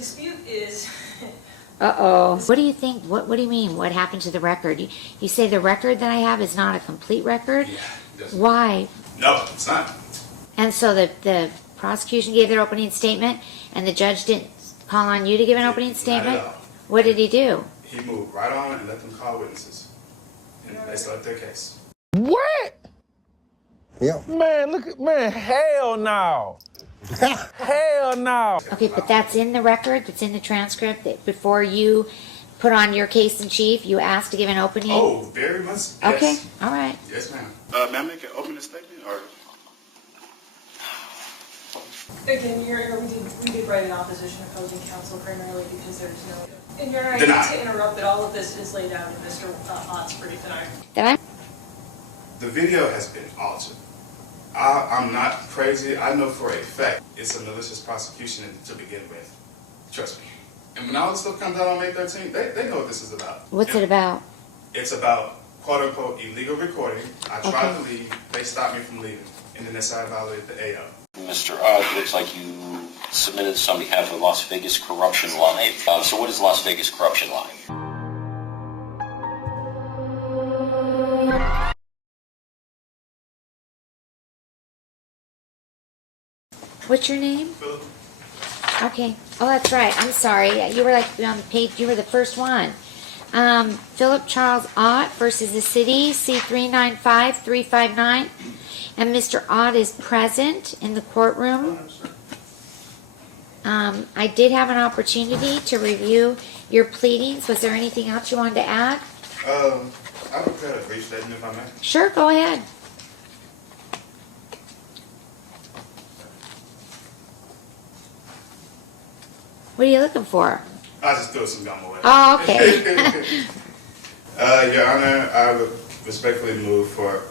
dispute is... Uh-oh. What do you think? What do you mean? What happened to the record? You say the record that I have is not a complete record? Yeah. Why? No, it's not. And so the prosecution gave their opening statement, and the judge didn't call on you to give an opening statement? Not at all. What did he do? He moved right on and let them call witnesses. And they slept their case. What? Yep. Man, look at, man, hell no. Hell no. Okay, but that's in the record, that's in the transcript, that before you put on your case in chief, you asked to give an opening? Oh, very much. Yes. Okay, all right. Yes, ma'am. May I make an opening statement, or? Again, we did write an opposition opposing counsel primarily because there's no... And you're right Deny. to interrupt, but all of this is laid out in Mr. Ott's brief tonight. Did I? The video has been altered. I'm not crazy. I know for a fact it's a malicious prosecution to begin with. Trust me. And when all this stuff comes out on May 13th, they know what this is about. What's it about? It's about quote-unquote illegal recording. I tried Okay. to leave. They stopped me from leaving. And then they said I violated the AO. Mr. Ott, it looks like you submitted this on behalf of Las Vegas Corruption Line. So what is Las Vegas Corruption Line? What's your name? Philip? Okay. Oh, that's right. I'm sorry. You were like on the page. You were the first one. Philip Charles Ott versus the city, C395359. And Mr. Ott is present in the courtroom. I did have an opportunity to review your pleadings. Was there anything else you wanted to add? I prepared a brief statement if I may. Sure, go ahead. What are you looking for? I just threw some gum away. Oh, okay. Your Honor, I would respectfully move for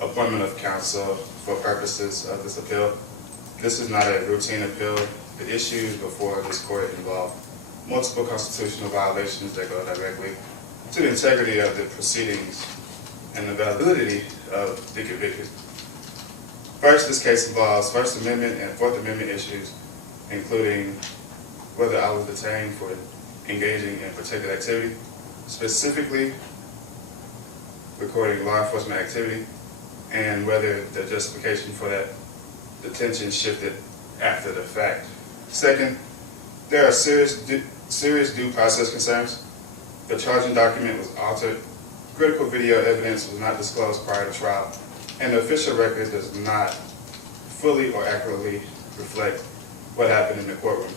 appointment of counsel for purposes of this appeal. This is not a routine appeal. The issues before this court involve multiple constitutional violations that go directly to the integrity of the proceedings and the validity of the conviction. First, this case involves First Amendment and Fourth Amendment issues, including whether I was detained for engaging in protected activity, specifically recording law enforcement activity, and whether the justification for that detention shifted after the fact. Second, there are serious due process concerns. The charging document was altered, critical video evidence was not disclosed prior to trial, and the official record does not fully or accurately reflect what happened in the courtroom.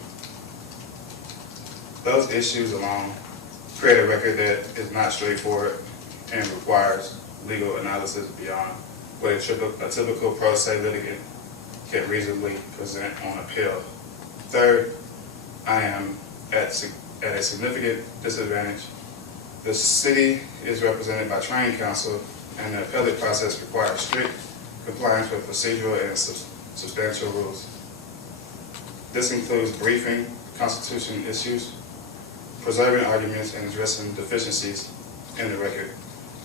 Those issues alone create a record that is not straightforward and requires legal analysis beyond what a typical pro se litigant can reasonably present on appeal. Third, I am at a significant disadvantage. The city is represented by trained counsel, and the appellate process requires strict compliance with procedural and substantial rules. This includes briefing constitutional issues, preserving arguments, and addressing deficiencies in the record.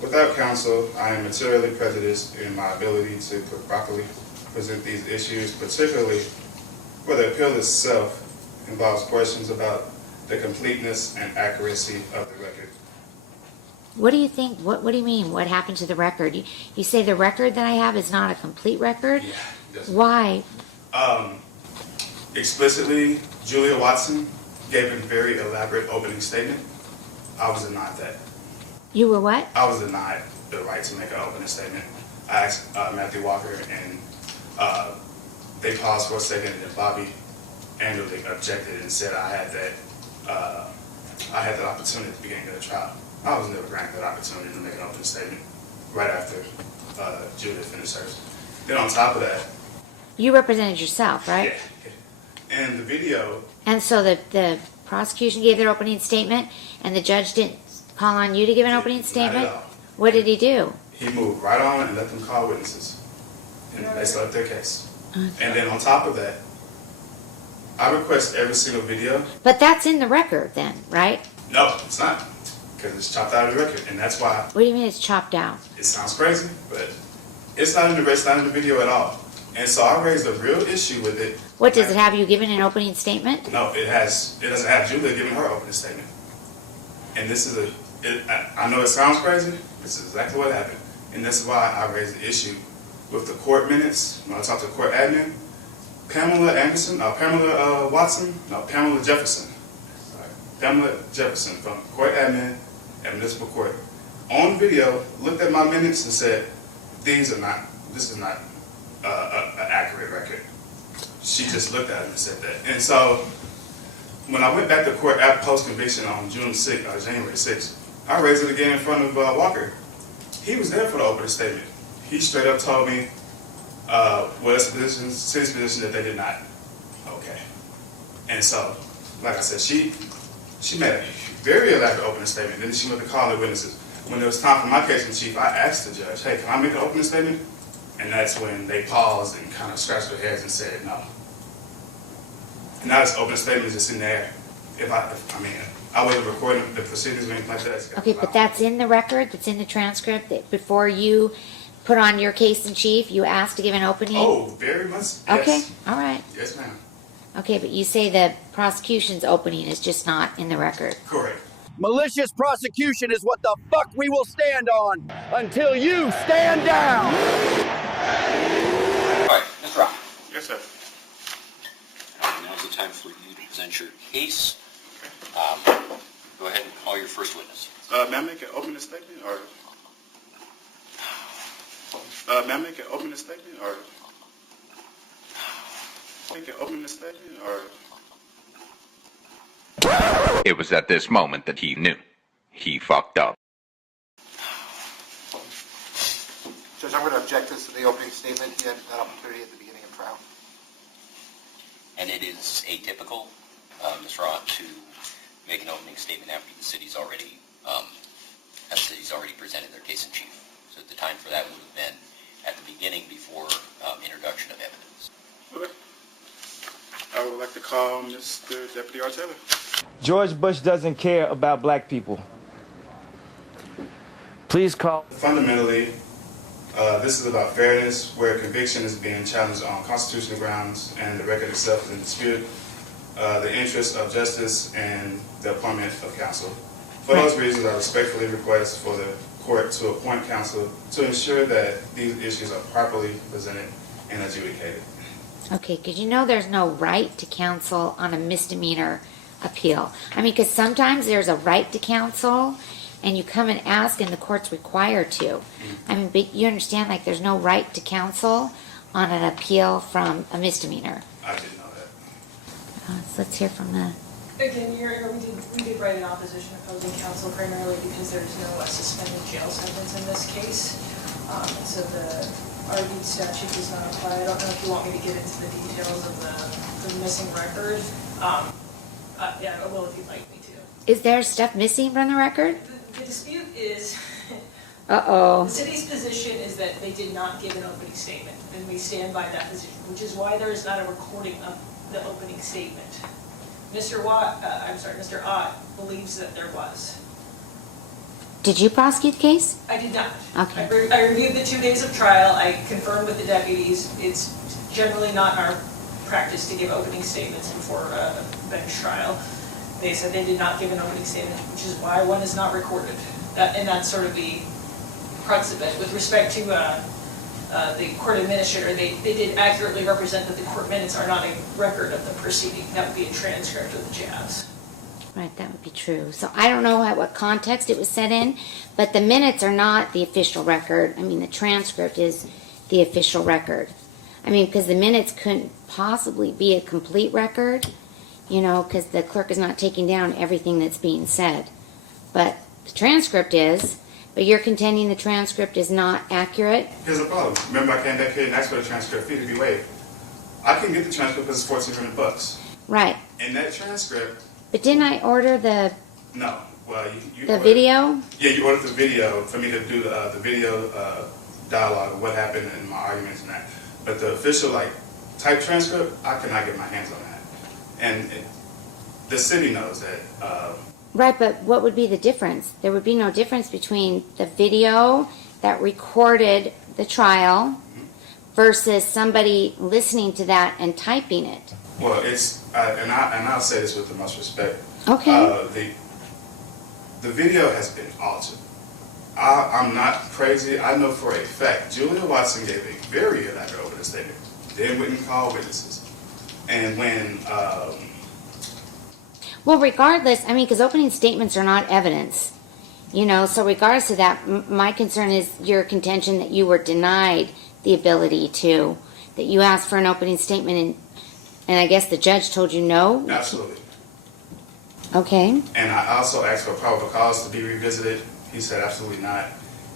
Without counsel, I am materially prejudiced in my ability to properly present these issues, particularly where the appeal itself involves questions about the completeness and accuracy of the record. What do you think? What do you mean? What happened to the record? You say the record that I have is not a complete record? Yeah. Why? Explicitly, Julia Watson gave a very elaborate opening statement. I was denied that. You were what? I was denied the right to make an opening statement. I asked Matthew Walker, and they paused for a second, and Bobby angrily objected and said I had that opportunity at the beginning of the trial. I was never granted that opportunity to make an opening statement right after Julia finished hers. Then on top of that, You represented yourself, right? yeah, and the video. And so the prosecution gave their opening statement, and the judge didn't call on you to give an opening statement? Not at all. What did he do? He moved right on and let them call witnesses. And they slept their case. And then on top of that, I request every single video. But that's in the record then, right? No, it's not. Because it's chopped out of the record. And that's why What do you mean it's chopped out? it sounds crazy, but it's not in the video at all. And so I raised a real issue with it. What, does it have you given an opening statement? No, it doesn't have Julia giving her opening statement. And this is I know it sounds crazy, this is exactly what happened. And this is why I raised the issue with the court minutes. When I talked to the court admin, Pamela Jefferson from court admin at Municipal Court, on video, looked at my minutes and said, this is not an accurate record. She just looked at it and said that. And so when I went back to court after post-conviction on January 6th, I raised it again in front of Walker. He was there for the opening statement. He straight up told me, it's the city's position that they did not. Okay. And so, like I said, she made a very elaborate opening statement. Then she went to call the witnesses. When it was time for my case in chief, I asked the judge, hey, can I make an opening statement? And that's when they paused and kind of scratched their heads and said no. And now this opening statement is just in there. I wasn't recording the proceedings or anything like that. Okay, but that's in the record, that's in the transcript, that before you put on your case in chief, you asked to give an opening? Oh, very much. Yes. Okay, all right. Yes, ma'am. Okay, but you say the prosecution's opening is just not in the record. Correct. Malicious prosecution is what the fuck we will stand on until you stand down. All right, Mr. Rock. Yes, sir. Now's the time for you to present your case. Go ahead and call your first witness. May I make an opening statement or? May I make an opening statement or? Make an opening statement or? It was at this moment that he knew. He fucked up. Judge, I'm going to object to the opening statement. He had that opportunity at the beginning of trial. And it is atypical, Ms. Roth, to make an opening statement after the city's already presented their case in chief. So the time for that would have been at the beginning before introduction of evidence. Okay. I would like to call Mr. Deputy R. Taylor. George Bush doesn't care about black people. Please call. Fundamentally, this is about fairness, where conviction is being challenged on constitutional grounds and the record itself is in dispute, the interest of justice and the appointment of counsel. For those reasons, I respectfully request for the court to appoint counsel to ensure that these issues are properly presented and adjudicated. Okay, because you know there's no right to counsel on a misdemeanor appeal. I mean, because sometimes there's a right to counsel, and you come and ask, and the court's required to. I mean, but you understand, like, there's no right to counsel on an appeal from a misdemeanor. I didn't know that. So let's hear from the... Again, we did write an opposition opposing counsel primarily because there's no suspended jail sentence in this case. And so the argued statute does not apply. I don't know if you want me to get into the details of the missing record. Yeah, I will if you'd like me to. Is there stuff missing from the record? The dispute is, Uh-oh. the city's position is that they did not give an opening statement, and we stand by that position, which is why there is not a recording of the opening statement. Mr. Ott believes that there was. Did you prosecute the case? I did not. Okay. I reviewed the 2 days of trial. I confirmed with the deputies. It's generally not our practice to give opening statements before a bench trial. They said they did not give an opening statement, which is why one is not recorded. And that's sort of the crux of it. With respect to the court administrator, they did accurately represent that the court minutes are not a record of the proceeding. That would be a transcript of the jabs. Right, that would be true. So I don't know what context it was set in, but the minutes are not the official record. I mean, the transcript is the official record. I mean, because the minutes couldn't possibly be a complete record, you know, because the clerk is not taking down everything that's being said. But the transcript is, but you're contending the transcript is not accurate? Here's the problem. Remember, I came back here and asked for the transcript fee to be waived. I can get the transcript because it's $1,400. Right. In that transcript. But didn't I order the... No. Well, you the ordered, video? Yeah, you ordered the video for me to do the video dialogue of what happened and my arguments and that. But the official, type transcript, I cannot get my hands on that. And the city knows that. Right, but what would be the difference? There would be no difference between the video that recorded the trial versus somebody listening to that and typing it. Well, it's, and I'll say this with the most respect. Okay. The video has been altered. I'm not crazy. I know for a fact Julia Watson gave a very elaborate opening statement. Then went and called witnesses. And when... Well, regardless, I mean, because opening statements are not evidence. You know, so regardless of that, my concern is your contention that you were denied the ability to, that you asked for an opening statement and I guess the judge told you no? Absolutely. Okay. And I also asked for probable cause to be revisited. He said absolutely not.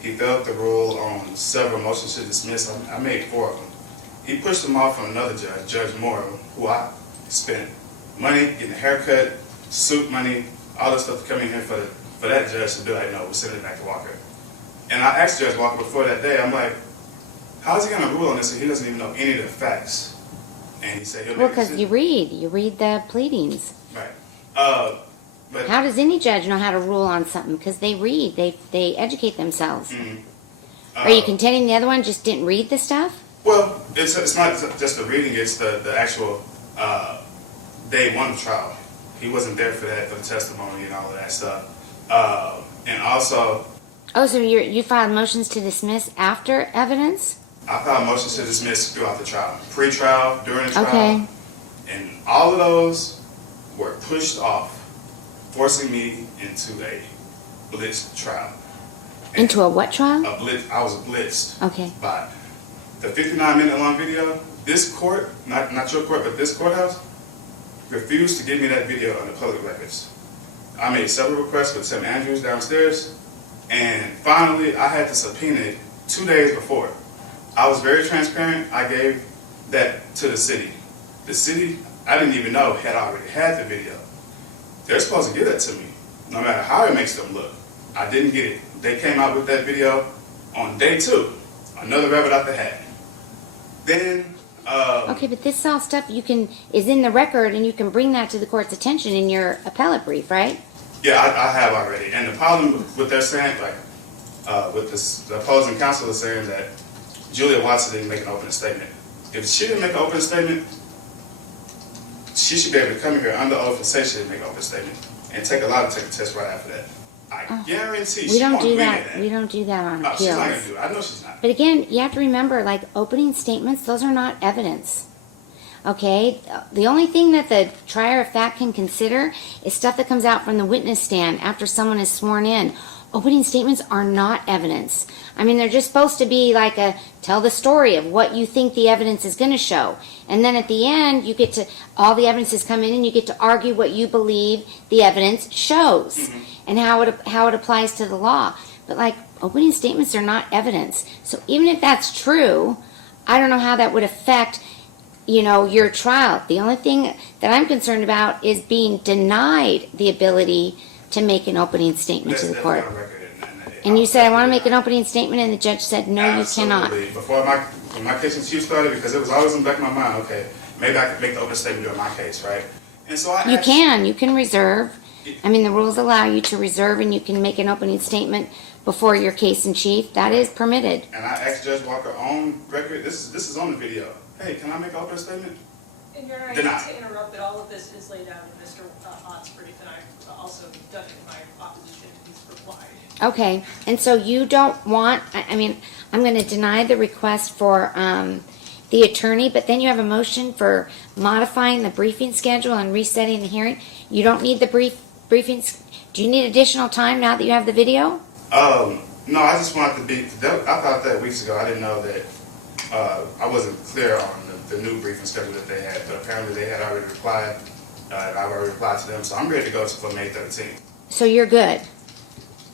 He failed the rule on several motions to dismiss. I made 4 of them. He pushed them off on another judge, Judge Morrow, who I spent money, getting a haircut, suit money, all this stuff to come in here for that judge to be like, no, we're sending it back to Walker. And I asked Judge Walker before that day, I'm like, how is he going to rule on this if he doesn't even know any of the facts? And he said he'll Well, make a because decision. you read the pleadings. Right. But How does any judge know how to rule on something? Because they read, they educate themselves. Are you contending the other one just didn't read the stuff? Well, it's not just the reading, it's the actual day one of trial. He wasn't there for that, for the testimony and all of that stuff. And also... Oh, so you filed motions to dismiss after evidence? I filed motions to dismiss throughout the trial. Pre-trial, during the trial. Okay. And all of those were pushed off, forcing me into a blitzed trial. And Into a what trial? a blitz. I was blitzed Okay. by the 59-minute long video. This court, not your court, but this courthouse, refused to give me that video on the public records. I made several requests with Tim Andrews downstairs, and finally I had to subpoena it 2 days before. I was very transparent. I gave that to the city. The city, I didn't even know, had already had the video. They're supposed to give that to me, no matter how it makes them look. I didn't get it. They came out with that video on day 2. Another rabbit out the hat. Then... Okay, but this all stuff is in the record, and you can bring that to the court's attention in your appellate brief, right? Yeah, I have already. And the problem with their saying, with the opposing counsel is saying that Julia Watson didn't make an opening statement. If she didn't make an opening statement, she should be able to come here under oath and say she didn't make an opening statement and take a test right after that. I guarantee We she don't won't do agree that. to that. We don't do that on No, she's not appeals. going to do it. I know she's not. But again, you have to remember, like, opening statements, those are not evidence. Okay? The only thing that the trier of fact can consider is stuff that comes out from the witness stand after someone is sworn in. Opening statements are not evidence. I mean, they're just supposed to be like tell the story of what you think the evidence is going to show. And then at the end, you get to, all the evidences come in and you get to argue what you believe the evidence shows and how it applies to the law. But like, opening statements are not evidence. So even if that's true, I don't know how that would affect, your trial. The only thing that I'm concerned about is being denied the ability to make an opening statement to the court. And you said, I want to make an opening statement, and the judge said, no, you cannot. Absolutely. Before when my case in chief started, because it was always in the back of my mind, okay, maybe I could make the opening statement during my case, right? And so I You can reserve. I mean, the rules allow you to reserve, and you can make an opening statement before your case in chief. That is permitted. And I asked Judge Walker on record, this is on the video, hey, can I make an opening statement? And Your Honor, I Deny. hate to interrupt, but all of this is laid out in Mr. Ott's brief, and I've also done it in my opposition to his reply. Okay, and so you don't want, I mean, I'm going to deny the request for the attorney, but then you have a motion for modifying the briefing schedule and resetting the hearing. You don't need the briefings. Do you need additional time now that you have the video? No, I just wanted to be, I thought that weeks ago, I didn't know that, I wasn't clear on the new briefing schedule that they had, but apparently they had already replied, and I've already replied to them, so I'm ready to go for May 13th. So you're good.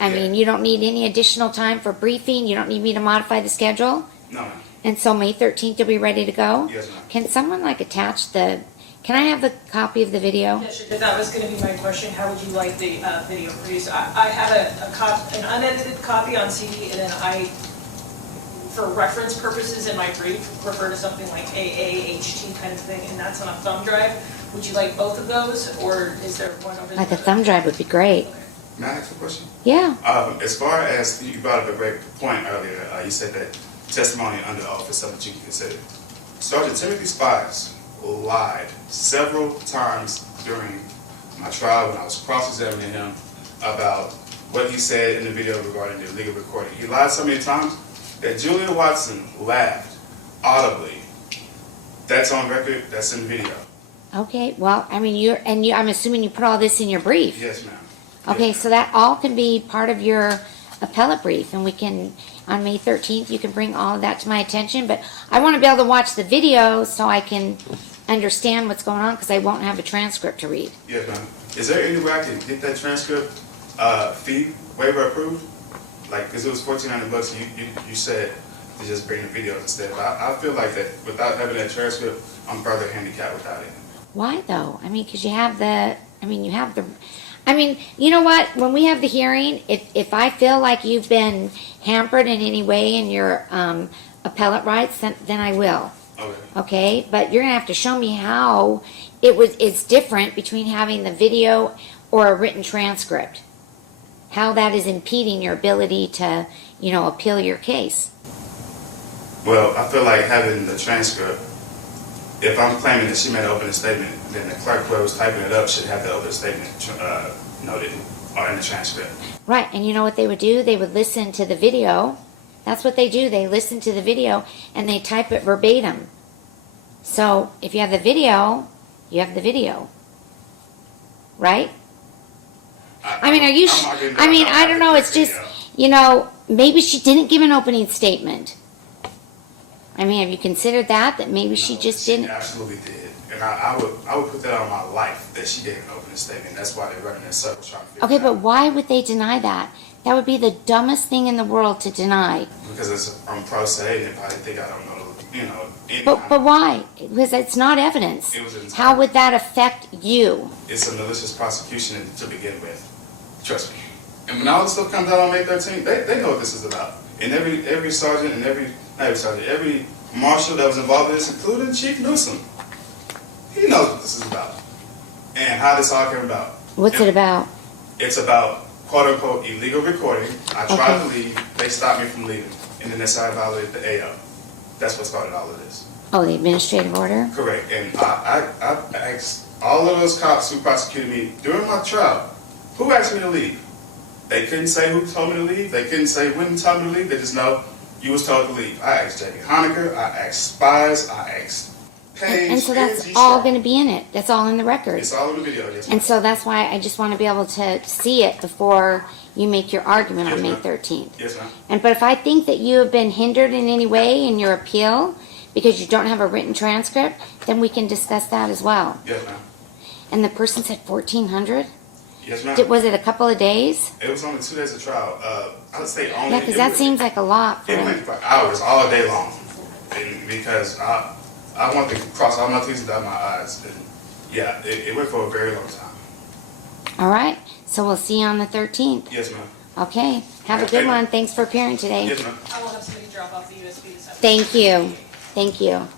I Yeah. mean, you don't need any additional time for briefing. You don't need me to modify the schedule. No, ma'am. And so May 13th, you'll be ready to go? Yes, ma'am. Can someone attach can I have the copy of the video? Yes, sure. That was going to be my question. How would you like the video produced? I have an unedited copy on CD, and then for reference purposes in my brief, refer to something like AAHT kind of thing, and that's on a thumb drive. Would you like both of those, or is there one over there? Like a thumb drive would be great. May I ask a question? Yeah. As far as, you brought up a great point earlier, you said that testimony under oath is something you can consider. Sergeant Timothy Spies lied several times during my trial when I was cross-examining him about what he said in the video regarding the illegal recording. He lied so many times that Julia Watson laughed audibly. That's on record, that's in the video. Okay, well, I mean, I'm assuming you put all this in your brief. Yes, ma'am. Okay, Yes, so that all can be part of your appellate brief, and we can, on May 13th, you can bring all of that to my attention, but I want to be able to watch the video so I can understand what's going on, because I won't have a transcript to read. Yes, ma'am. Is there any way I can get that transcript fee waiver approved? Like, because it was $1,400, you said to just bring the video instead. But I feel like that without having that transcript, I'm further handicapped without it. Why though? I mean, because you know what? When we have the hearing, if I feel like you've been hampered in any way in your appellate rights, then I will. Okay. Okay, but you're gonna have to show me how it's different between having the video or a written transcript. How that is impeding your ability to, appeal your case. Well, I feel like having the transcript, if I'm claiming that she made an opening statement, then the clerk who was typing it up should have the opening statement noted or in the transcript. Right, and you know what they would do? They would listen to the video. That's what they do. They listen to the video and they type it verbatim. So if you have the video, you have the video. Right? I don't know. It's just, maybe she didn't give an opening statement. I mean, have you considered that maybe she just didn't? She absolutely did. And I would put that on my life that she gave an opening statement. That's why they're running in circles trying to figure Okay, it but out. why would they deny that? That would be the dumbest thing in the world to deny. Because I'm pro se and they probably think I don't know, any But kind of- why? Because it's not evidence. It was entirely- How would that affect you? It's a malicious prosecution to begin with. Trust me. And when all this stuff comes out on May 13th, they know what this is about. And every sergeant and every marshal that was involved in this, including Chief Newsom, he knows what this is about and how this all came about. What's it about? It's about quote-unquote illegal recording. I tried to Okay. leave. They stopped me from leaving. And then they said I violated the AO. That's what started all of this. Oh, the administrative order? Correct. And I asked all of those cops who prosecuted me during my trial, who asked me to leave? They couldn't say who told me to leave. They couldn't say when told me to leave. They just know you was told to leave. I asked J.B. Honecker. I asked Spies. I asked Page. And so that's Angie all Shaw. going to be in it. That's all in the record. It's all in the video. Yes, ma'am. And so that's why I just want to be able to see it before you make your argument on Yes, May ma'am. 13th. Yes, ma'am. But if I think that you have been hindered in any way in your appeal because you don't have a written transcript, then we can discuss that as well. Yes, ma'am. And the person said 1,400? Yes, ma'am. Was it a couple of days? It was only 2 days of trial. I would say only. Yeah, because that seems like a lot. It went for hours, all day long, and because I want to cross all my T's and dot my I's, and yeah, it went for a very long time. All right. So we'll see you on the 13th. Yes, ma'am. Okay. Have a good one. Thanks for appearing today. Yes, ma'am. I will have somebody drop off the USB. Thank you. Thank you.